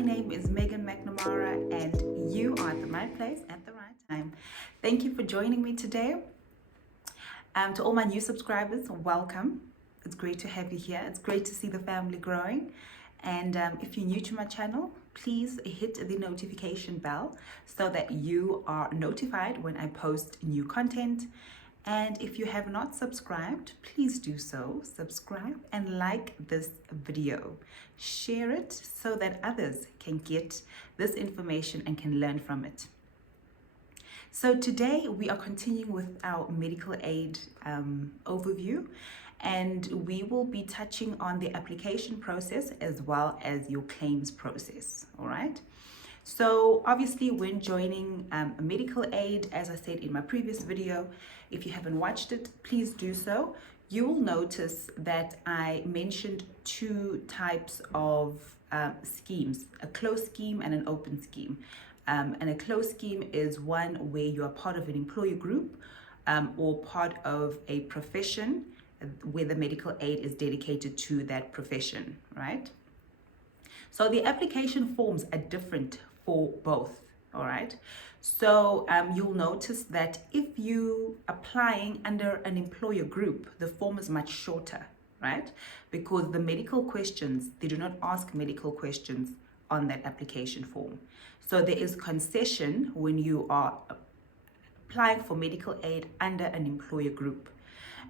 My name is Megan McNamara, and you are at the right place at the right time. Thank you for joining me today. To all my new subscribers, welcome. It's great to have you here. It's great to see the family growing. And if you're new to my channel, please hit the notification bell so that you are notified when I post new content. And if you have not subscribed, please do so. Subscribe and like this video. Share it so that others can get this information and can learn from it. So today we are continuing with our medical aid overview, and we will be touching on the application process as well as your claims process. All right. So obviously when joining a medical aid, as I said in my previous video, if you haven't watched it, please do so. You will notice that I mentioned two types of schemes, a closed scheme and an open scheme. And a closed scheme is one where you are part of an employer group or part of a profession where the medical aid is dedicated to that profession, right? So the application forms are different for both, all right? So you'll notice that if you applying under an employer group, the form is much shorter, right? Because the medical questions, they do not ask medical questions on that application form. So there is concession when you are applying for medical aid under an employer group.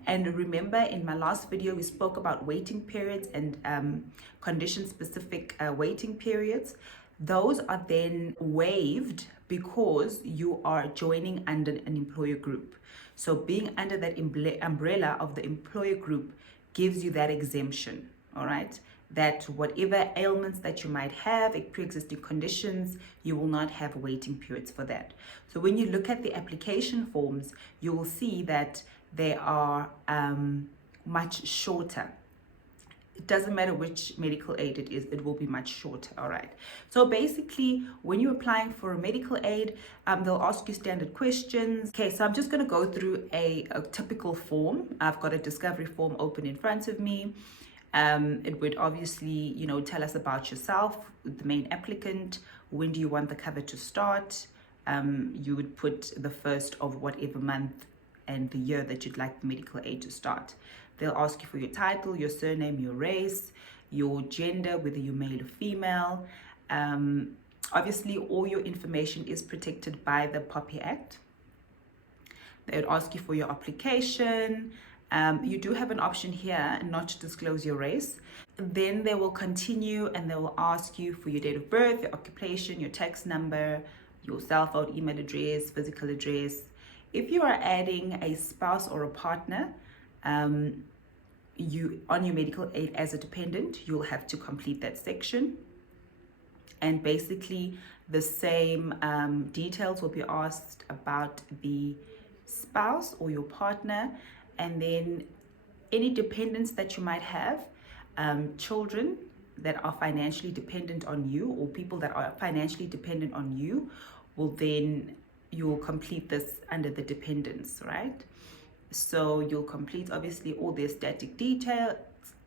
And remember, in my last video, we spoke about waiting periods and condition-specific waiting periods. Those are then waived because you are joining under an employer group. So being under that umbrella of the employer group gives you that exemption, all right? That whatever ailments that you might have, pre-existing conditions, you will not have waiting periods for that. So when you look at the application forms, you will see that they are much shorter. It doesn't matter which medical aid it is, it will be much shorter, all right? So basically, when you're applying for a medical aid, they'll ask you standard questions. Okay, so I'm just gonna go through a typical form. I've got a discovery form open in front of me. It would obviously, tell us about yourself, the main applicant, when do you want the cover to start. You would put the first of whatever month and the year that you'd like the medical aid to start. They'll ask you for your title, your surname, your race, your gender, whether you're male or female. Obviously, all your information is protected by the POPI Act. They would ask you for your application. You do have an option here not to disclose your race. Then they will continue and they will ask you for your date of birth, your occupation, your tax number, your cell phone, email address, physical address. If you are adding a spouse or a partner, you on your medical aid as a dependent, you'll have to complete that section. And basically the same details will be asked about the spouse or your partner, and then any dependents that you might have, children that are financially dependent on you or people that are financially dependent on you, you'll complete this under the dependents, right? So you'll complete obviously all their static details,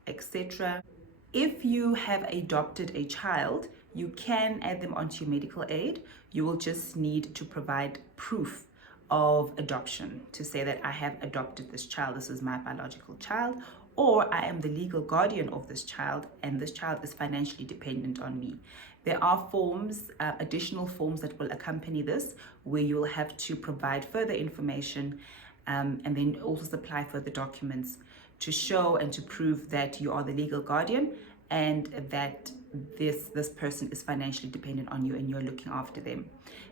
etc. If you have adopted a child, you can add them onto your medical aid. You will just need to provide proof of adoption to say that I have adopted this child, this is my biological child, or I am the legal guardian of this child and this child is financially dependent on me. There are forms, additional forms that will accompany this, where you will have to provide further information and then also supply further documents to show and to prove that you are the legal guardian and that this person is financially dependent on you and you're looking after them.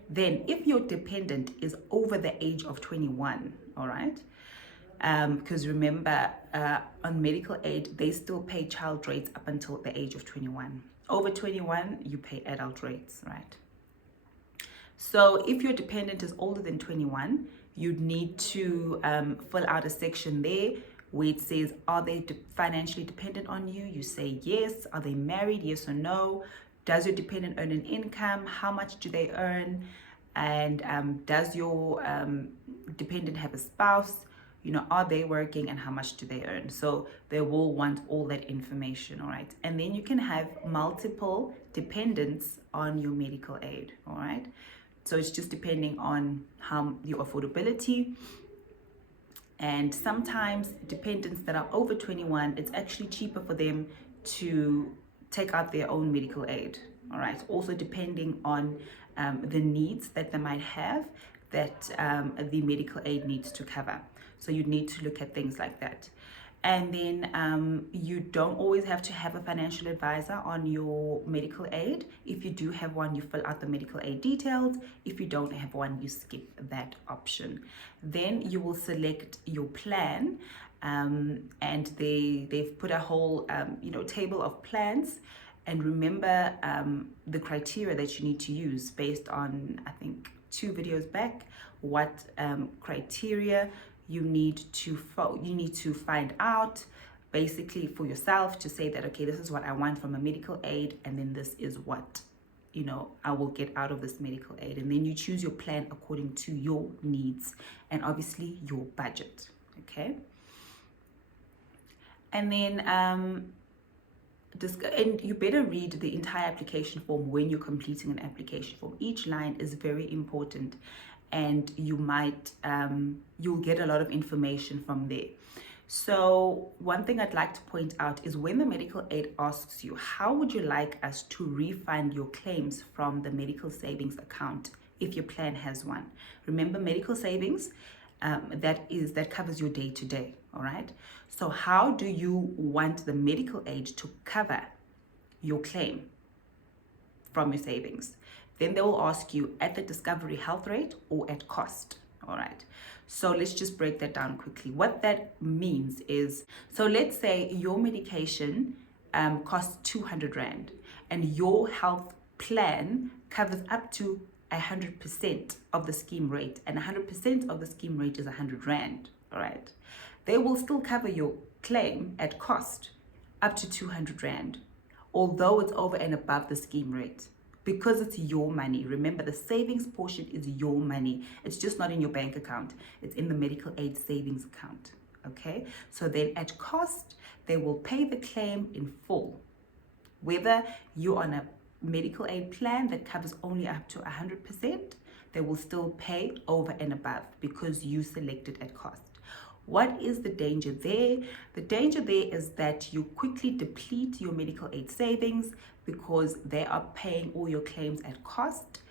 Then if your dependent is over the age of 21, all right, because remember, on medical aid, they still pay child rates up until the age of 21. Over 21, you pay adult rates, right? So if your dependent is older than 21, you'd need to fill out a section there where it says, are they financially dependent on you? You say yes. Are they married? Yes or no? Does your dependent earn an income? How much do they earn? And does your dependent have a spouse? are they working and how much do they earn? So they will want all that information, all right? And then you can have multiple dependents on your medical aid, all right? So it's just depending on how your affordability. And sometimes dependents that are over 21, it's actually cheaper for them to take out their own medical aid, all right? Also depending on the needs that they might have that the medical aid needs to cover. So you need to look at things like that. And then you don't always have to have a financial advisor on your medical aid. If you do have one, you fill out the medical aid details. If you don't have one, you skip that option. Then you will select your plan, and they've put a whole table of plans. And remember the criteria that you need to use based on, I think, 2 videos back, what criteria you need to find out basically for yourself to say that, okay, this is what I want from a medical aid, and then this is what I will get out of this medical aid. And then you choose your plan according to your needs and obviously your budget. Okay. And then and you better read the entire application form when you're completing an application form. Each line is very important, and you might you'll get a lot of information from there. So one thing I'd like to point out is when the medical aid asks you, how would you like us to refund your claims from the medical savings account if your plan has one? Remember, medical savings, that covers your day-to-day, all right? So how do you want the medical aid to cover your claim from your savings? Then they will ask you at the Discovery Health rate or at cost, all right? So let's just break that down quickly. What that means is, so let's say your medication costs 200 Rand and your health plan covers up to 100% of the scheme rate, and 100% of the scheme rate is 100 Rand, all right? They will still cover your claim at cost up to 200 Rand, although it's over and above the scheme rate, because it's your money. Remember, the savings portion is your money. It's just not in your bank account. It's in the medical aid savings account, okay? So then at cost, they will pay the claim in full. Whether you're on a medical aid plan that covers only up to 100%, they will still pay over and above because you selected at cost. What is the danger there? The danger there is that you quickly deplete your medical aid savings because they are paying all your claims at cost.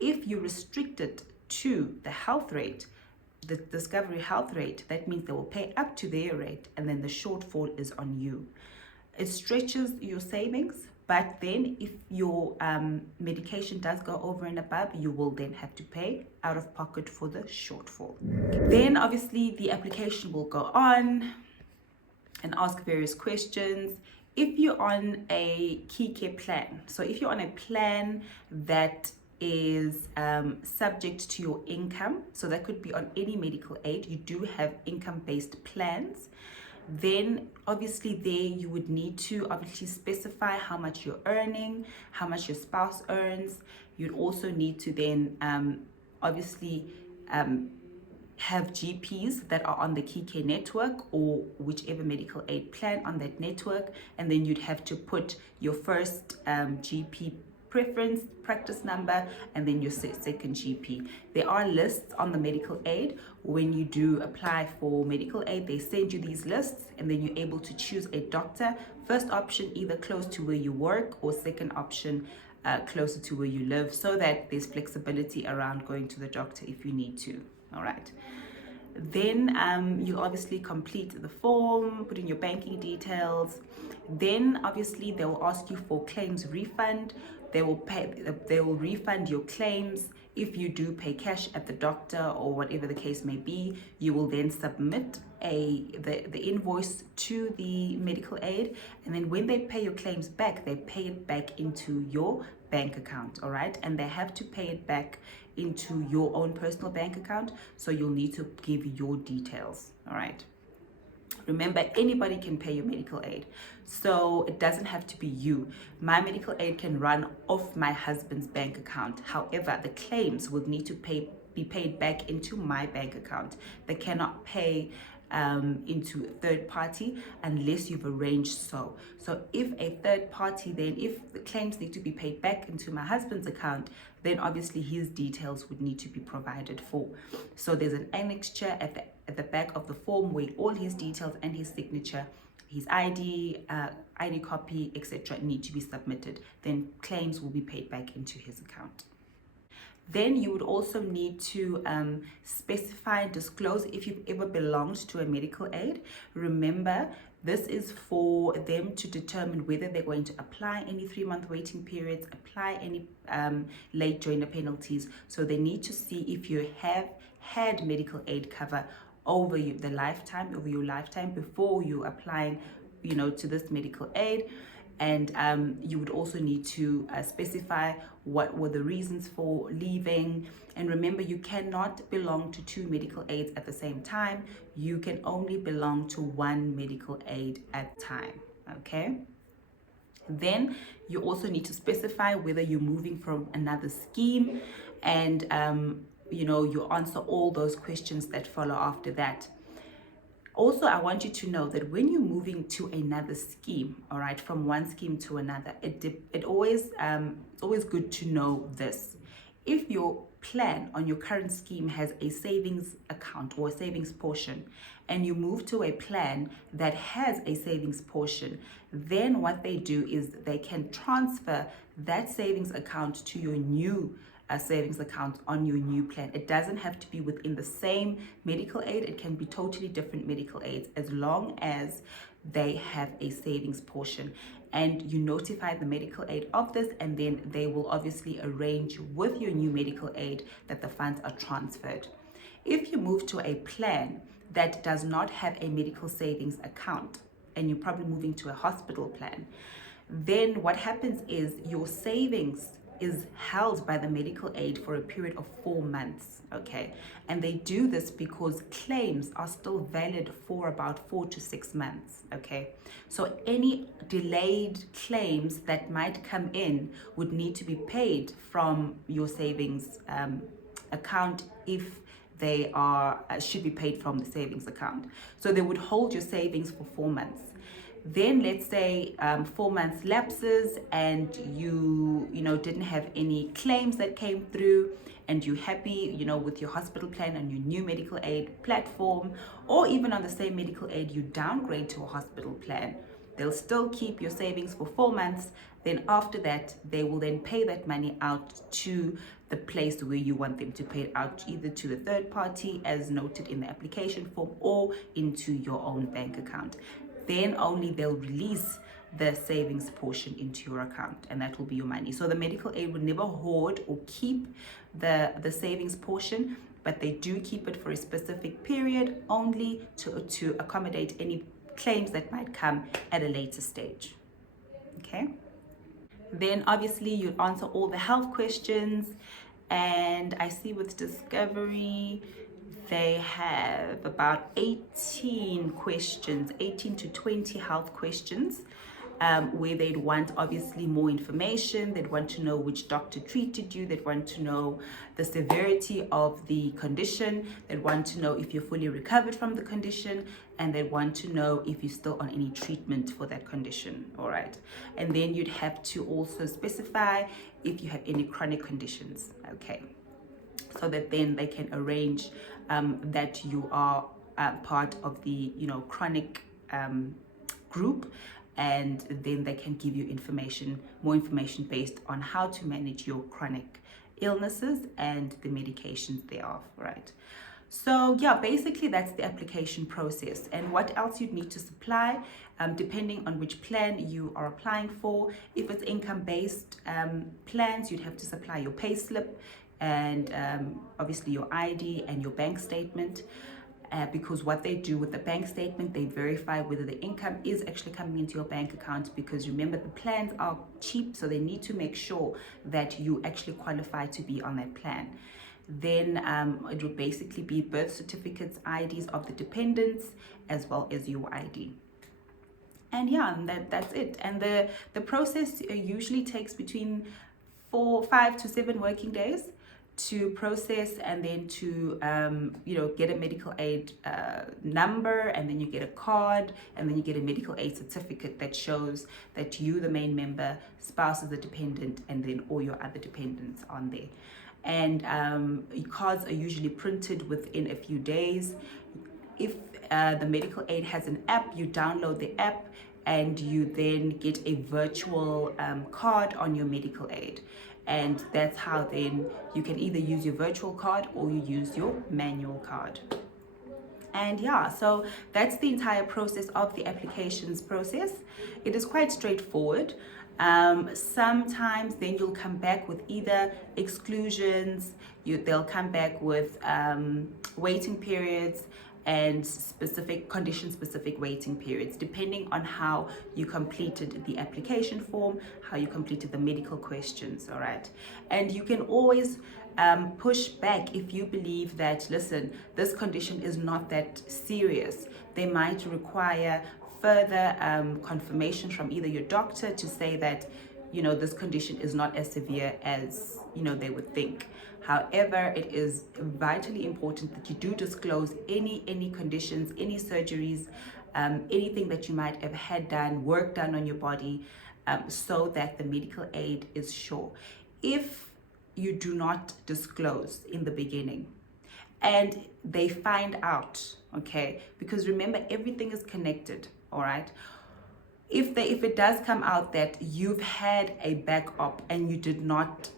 If you restrict it to the health rate, the Discovery Health rate, that means they will pay up to their rate, and then the shortfall is on you. It stretches your savings, but then if your medication does go over and above, you will then have to pay out of pocket for the shortfall. Then obviously the application will go on and ask various questions. If you're on a key care plan, so if you're on a plan that is subject to your income, so that could be on any medical aid, you do have income-based plans, then obviously there you would need to obviously specify how much you're earning, how much your spouse earns. You'd also need to then obviously have GPs that are on the Key Care network or whichever medical aid plan on that network, and then you'd have to put your first GP preference, practice number, and then your second GP. There are lists on the medical aid. When you do apply for medical aid, they send you these lists, and then you're able to choose a doctor. First option, either close to where you work, or second option, closer to where you live, so that there's flexibility around going to the doctor if you need to. All right. Then you obviously complete the form, put in your banking details. Then obviously they will ask you for claims refund. They will refund your claims. If you do pay cash at the doctor or whatever the case may be, you will then submit the invoice to the medical aid, and then when they pay your claims back, they pay it back into your bank account, all right? And they have to pay it back into your own personal bank account, so you'll need to give your details, all right? Remember, anybody can pay your medical aid, so it doesn't have to be you. My medical aid can run off my husband's bank account. However, the claims would need to be paid back into my bank account. They cannot pay into a third party unless you've arranged so. So if a third party, then if the claims need to be paid back into my husband's account, then obviously his details would need to be provided for. So there's an annexure at the back of the form where all his details and his signature, his ID, ID copy, etc. need to be submitted. Then claims will be paid back into his account. Then you would also need to specify and disclose if you've ever belonged to a medical aid. Remember, this is for them to determine whether they're going to apply any 3-month waiting periods, apply any late joiner penalties. So they need to see if you have had medical aid cover over your lifetime before you applying, to this medical aid. And you would also need to specify what were the reasons for leaving. And remember, you cannot belong to 2 medical aids at the same time. You can only belong to 1 medical aid at a time, okay? Then you also need to specify whether you're moving from another scheme, and you answer all those questions that follow after that. Also, I want you to know that when you're moving to another scheme, all right, from one scheme to another, it's always good to know this. If your plan on your current scheme has a savings account or a savings portion, and you move to a plan that has a savings portion, then what they do is they can transfer that savings account to your new savings account on your new plan. It doesn't have to be within the same medical aid. It can be totally different medical aids as long as they have a savings portion. And you notify the medical aid of this, and then they will obviously arrange with your new medical aid that the funds are transferred. If you move to a plan that does not have a medical savings account, and you're probably moving to a hospital plan, then what happens is your savings is held by the medical aid for a period of 4 months, okay? And they do this because claims are still valid for about 4 to 6 months, okay? So any delayed claims that might come in would need to be paid from your savings account if they should be paid from the savings account. So they would hold your savings for 4 months. Then let's say 4 months lapses and you didn't have any claims that came through, and you're happy with your hospital plan and your new medical aid platform, or even on the same medical aid you downgrade to a hospital plan. They'll still keep your savings for 4 months. Then after that, they will then pay that money out to the place where you want them to pay it out, either to the third party as noted in the application form or into your own bank account. Then only they'll release the savings portion into your account, and that will be your money. So the medical aid would never hoard or keep the savings portion, but they do keep it for a specific period only to accommodate any claims that might come at a later stage. Okay? Then obviously you answer all the health questions, and I see with Discovery they have about 18 to 20 health questions, where they'd want obviously more information. They'd want to know which doctor treated you. They'd want to know the severity of the condition. They'd want to know if you're fully recovered from the condition, and they want to know if you're still on any treatment for that condition. All right. And then you'd have to also specify if you have any chronic conditions. Okay. So that then they can arrange that you are part of the chronic group, and then they can give you more information based on how to manage your chronic illnesses and the medications thereof, right? So yeah, basically that's the application process. And what else you'd need to supply, depending on which plan you are applying for. If it's income-based plans, you'd have to supply your payslip and obviously your ID and your bank statement, because what they do with the bank statement, they verify whether the income is actually coming into your bank account, because remember, the plans are cheap, so they need to make sure that you actually qualify to be on that plan. Then it would basically be birth certificates, IDs of the dependents, as well as your ID. And yeah, that's it. And the process usually takes between 5 to 7 working days to process and then to get a medical aid number, and then you get a card, and then you get a medical aid certificate that shows that you, the main member, spouse is the dependent, and then all your other dependents on there. And cards are usually printed within a few days. If the medical aid has an app, you download the app and you then get a virtual card on your medical aid. And that's how then you can either use your virtual card or you use your manual card. And yeah, so that's the entire process of the applications process. It is quite straightforward. Sometimes then you'll come back with either exclusions, they'll come back with waiting periods and condition-specific waiting periods, depending on how you completed the application form, how you completed the medical questions, all right? And you can always push back if you believe that, listen, this condition is not that serious. They might require further confirmation from either your doctor to say that, this condition is not as severe as, they would think. However, it is vitally important that you do disclose any conditions, any surgeries, anything that you might have had done, work done on your body, so that the medical aid is sure. If you do not disclose in the beginning and they find out, okay, because remember, everything is connected, all right? If it does come out that you've had a back op and you did not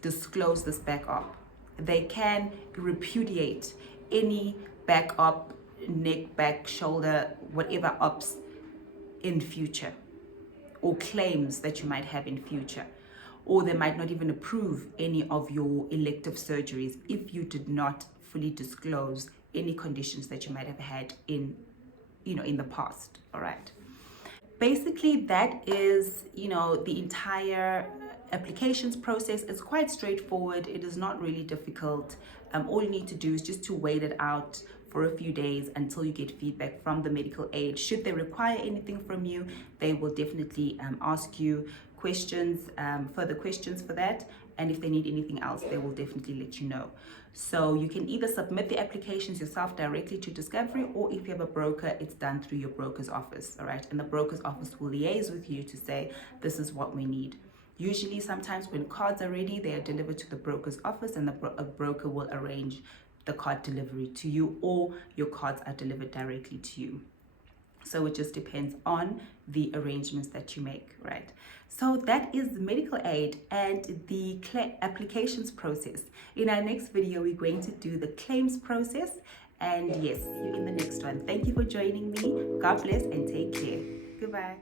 disclose this back op, they can repudiate any back op, neck, back, shoulder, whatever ops in future, or claims that you might have in future, or they might not even approve any of your elective surgeries if you did not fully disclose any conditions that you might have had in the past. All right, basically that is the entire applications process. Is quite straightforward. It is not really difficult. All you need to do is just to wait it out for a few days until you get feedback from the medical aid. Should they require anything from you, they will definitely ask you questions, further questions for that. And if they need anything else, they will definitely let you know. So you can either submit the applications yourself directly to Discovery, or if you have a broker, it's done through your broker's office, all right? And the broker's office will liaise with you to say, this is what we need. Usually, sometimes when cards are ready, they are delivered to the broker's office, and a broker will arrange the card delivery to you, or your cards are delivered directly to you. So it just depends on the arrangements that you make, right? So that is the medical aid and the applications process. In our next video, we're going to do the claims process. And yes, see you in the next one. Thank you for joining me. God bless and take care. Goodbye.